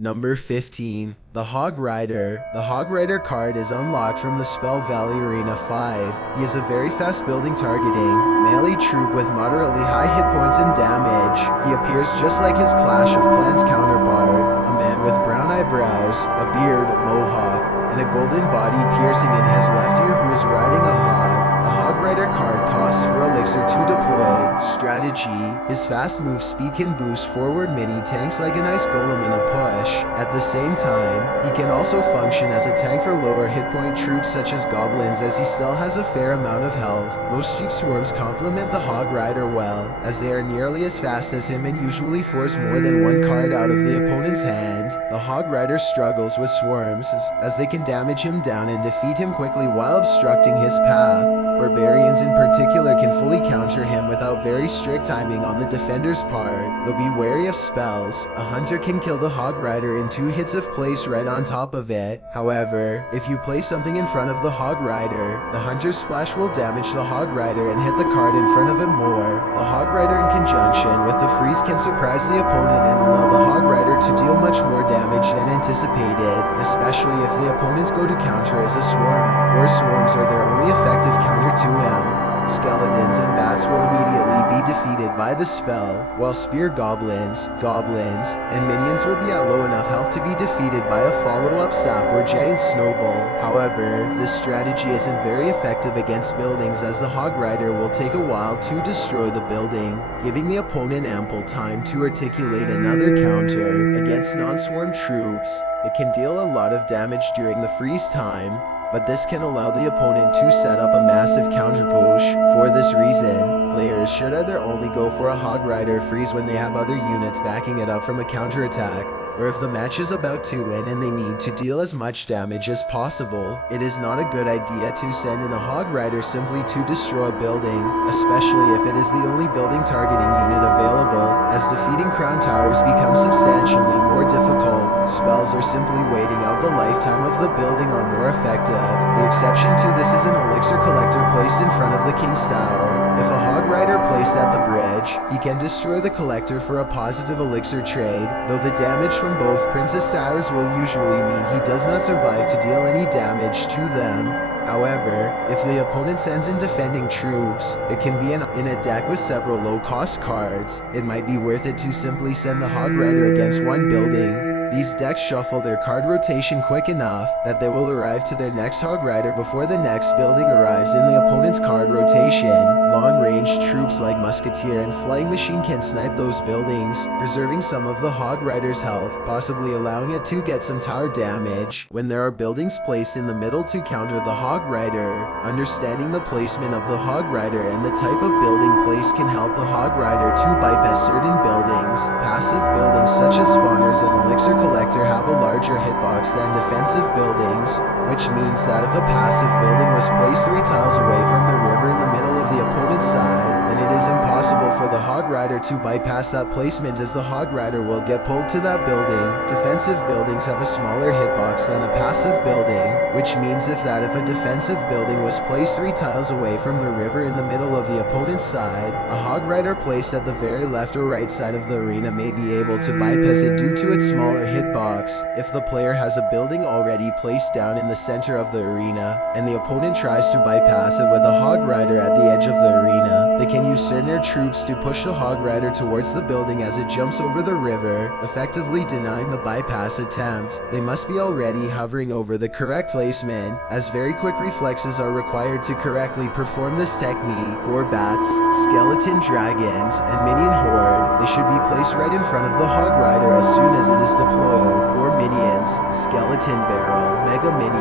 Number 15. The Hor Rider. The Hor Rider card is unlocked from the Spell Valley Arena 5. He is a very fast building targeting melee troop with moderately high hit points and damage. He appears just like his Clash of Clans counterpart, a man with brown eyebrows, a beard, mohawk, and a golden body piercing in his left ear who is riding a hog. The Hor Rider card costs 4 elixir to deploy. Strategy. His fast move speed can boost forward mini tanks like an ice golem in a push. At the same time, he can also function as a tank for lower hit point troops such as goblins, as he still has a fair amount of health. Most sheep swarms complement the Hor Rider well, as they are nearly as fast as him and usually force more than one card out of the opponent's hand. The Hor Rider struggles with swarms, as they can damage him down and defeat him quickly while obstructing his path. Barbarians in particular can fully counter him without very strict timing on the defender's part, though be wary of spells. A hunter can kill the Hor Rider in 2 hits if placed right on top of it. However, if you place something in front of the Hor Rider, the hunter's splash will damage the Hor Rider and hit the card in front of it more. The Hor Rider in conjunction with the freeze can surprise the opponent and allow the Hor Rider to deal much more damage than anticipated, especially if the opponents go to counter as a swarm, or swarms are their only effective counter to him. Skeletons and bats will immediately be defeated by the spell, while spear goblins, and minions will be at low enough health to be defeated by a follow-up sap or giant snowball. However, this strategy isn't very effective against buildings, as the Hor Rider will take a while to destroy the building, giving the opponent ample time to articulate another counter. Against non-swarm troops, it can deal a lot of damage during the freeze time, but this can allow the opponent to set up a massive counter push. For this reason, players should either only go for a Hor Rider freeze when they have other units backing it up from a counterattack, or if the match is about to win and they need to deal as much damage as possible, it is not a good idea to send in a Hor Rider simply to destroy a building, especially if it is the only building targeting unit available, as defeating crown towers becomes substantially more difficult. Spells or simply waiting out the lifetime of the building are more effective. The exception to this is an elixir collector placed in front of the King's Tower. If a Hor Rider placed at the bridge, he can destroy the collector for a positive elixir trade, though the damage from both Princess Towers will usually mean he does not survive to deal any damage to them. However, if the opponent sends in defending troops, it can be in a deck with several low-cost cards. It might be worth it to simply send the Hor Rider against one building. These decks shuffle their card rotation quick enough that they will arrive to their next Hor Rider before the next building arrives in the opponent's card rotation. Long-range troops like Musketeer and Flying Machine can snipe those buildings, preserving some of the Hor Rider's health, possibly allowing it to get some tower damage. When there are buildings placed in the middle to counter the Hor Rider, understanding the placement of the Hor Rider and the type of building placed can help the Hor Rider to bypass certain buildings. Passive buildings such as spawners and elixir collector have a larger hitbox than defensive buildings, which means that if a passive building was placed 3 tiles away from the river in the middle of the opponent's side, then it is impossible for the Hor Rider to bypass that placement, as the Hor Rider will get pulled to that building. Defensive buildings have a smaller hitbox than a passive building, which means if a defensive building was placed 3 tiles away from the river in the middle of the opponent's side, a Hor Rider placed at the very left or right side of the arena may be able to bypass it due to its smaller hitbox. If the player has a building already placed down in the center of the arena, and the opponent tries to bypass it with a Hor Rider at the edge of the arena, they can use certain air troops to push the Hor Rider towards the building as it jumps over the river, effectively denying the bypass attempt. They must be already hovering over the correct placement, as very quick reflexes are required to correctly perform this technique. For bats, skeleton dragons, and minion horde, they should be placed right in front of the Hor Rider as soon as it is deployed. For minions, skeleton barrel, mega minion,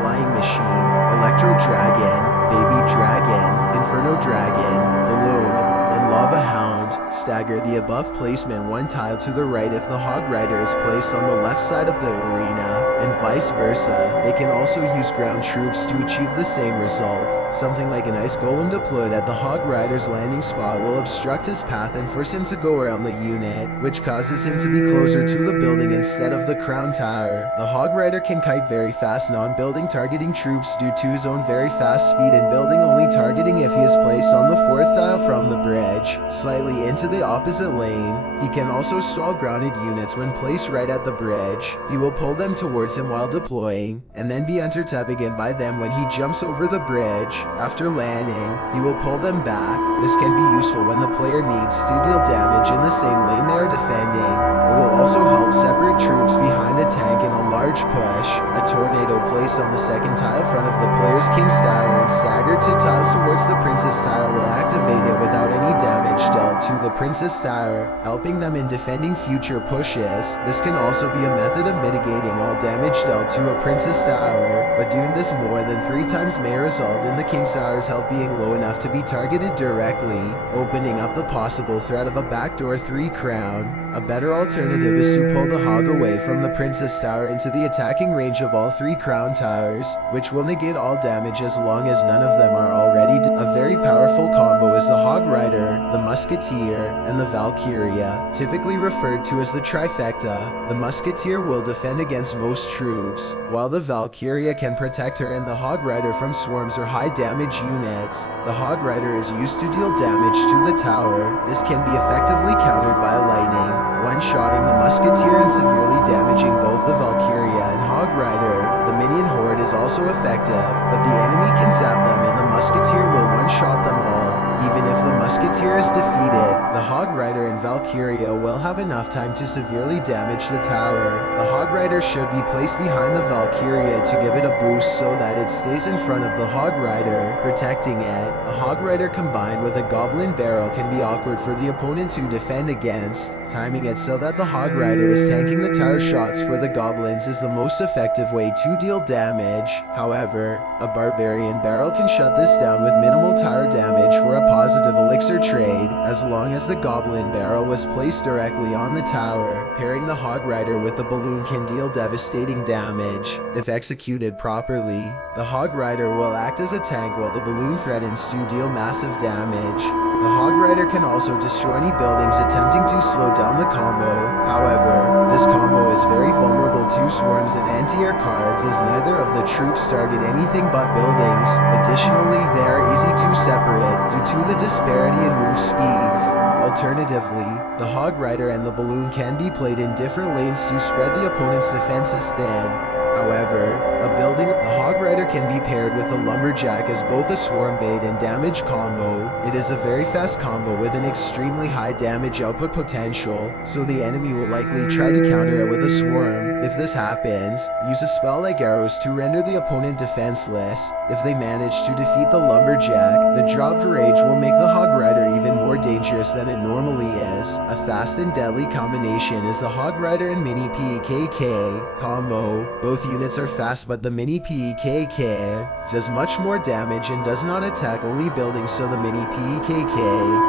flying machine, electro dragon, baby dragon, inferno dragon, balloon, and lava hound, stagger the above placement 1 tile to the right if the Hor Rider is placed on the left side of the arena, and vice versa. They can also use ground troops to achieve the same result. Something like an ice golem deployed at the Hor Rider's landing spot will obstruct his path and force him to go around the unit, which causes him to be closer to the building instead of the crown tower. The Hor Rider can kite very fast non-building targeting troops due to his own very fast speed, and building only targeting if he is placed on the 4th tile from the bridge. Slightly immediately into the opposite lane. He can also stall grounded units when placed right at the bridge. He will pull them towards him while deploying, and then be entered again by them when he jumps over the bridge. After landing, he will pull them back. This can be useful when the player needs to deal damage in the same lane they are defending. It will also help separate troops behind a tank in a large push. A tornado placed on the second tile front of the player's King's Tower and staggered 2 tiles towards the Princess Tower will activate it without any damage dealt to the Princess Tower, helping them in defending future pushes. This can also be a method of mitigating all damage dealt to a Princess Tower, but doing this more than 3 times may result in the King's Tower's health being low enough to be targeted directly, opening up the possible threat of a backdoor 3 crown. A better alternative is to pull the hog away from the Princess Tower into the attacking range of all 3 crown towers, which will negate all damage as long as none of them are already A very powerful combo is the Hog Rider, the Musketeer, and the Valkyria, typically referred to as the trifecta. The Musketeer will defend against most troops, while the Valkyria can protect her and the Hog Rider from swarms or high damage units. The Hog Rider is used to deal damage to the tower. This can be effectively countered by lightning, one-shotting the Musketeer and severely damaging both the Valkyria and Hog Rider. The minion horde is also effective, but the enemy can zap them and the Musketeer will one-shot them all. Even if the Musketeer is defeated, the Hog Rider and Valkyria will have enough time to severely damage the tower. The Hog Rider should be placed behind the Valkyria to give it a boost so that it stays in front of the Hog Rider, protecting it. A Hog Rider combined with a Goblin Barrel can be awkward for the opponent to defend against. Timing it so that the Hog Rider is tanking the tower shots for the Goblins is the most effective way to deal damage. However, a Barbarian Barrel can shut this down with minimal tower damage for a positive elixir trade, as long as the Goblin Barrel was placed directly on the tower. Pairing the Hog Rider with the balloon can deal devastating damage. If executed properly, the Hog Rider will act as a tank while the balloon threatens to deal massive damage. The Hog Rider can also destroy any buildings attempting to slow down the combo. However, this combo is very vulnerable to swarms and anti-air cards as neither of the troops target anything but buildings. Additionally, they are easy to separate due to the disparity in move speeds. Alternatively, the Hog Rider and the balloon can be played in different lanes to spread the opponent's defenses thin. However, the Hog Rider can be paired with the Lumberjack as both a swarm bait and damage combo. It is a very fast combo with an extremely high damage output potential, so the enemy will likely try to counter it with a swarm. If this happens, use a spell like arrows to render the opponent defenseless. If they manage to defeat the Lumberjack, the dropped rage will make the Hog Rider even more dangerous than it normally is. A fast and deadly combination is the Hog Rider and Mini PKK combo. Both units are fast, but the Mini PKK does much more damage and does not attack only buildings, so the Mini PKK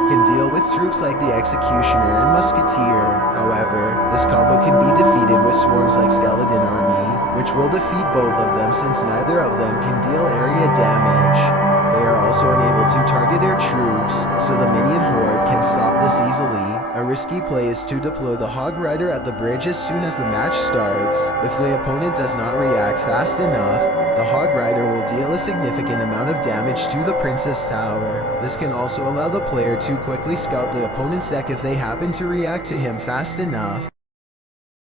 can deal with troops like the Executioner and Musketeer. However, this combo can be defeated with swarms like Skeleton Army, which will defeat both of them since neither of them can deal area damage. They are also unable to target air troops, so the minion horde can stop this easily. A risky play is to deploy the Hog Rider at the bridge as soon as the match starts. If the opponent does not react fast enough, the Hog Rider will deal a significant amount of damage to the Princess Tower. This can also allow the player to quickly scout the opponent's deck if they happen to react to him fast enough.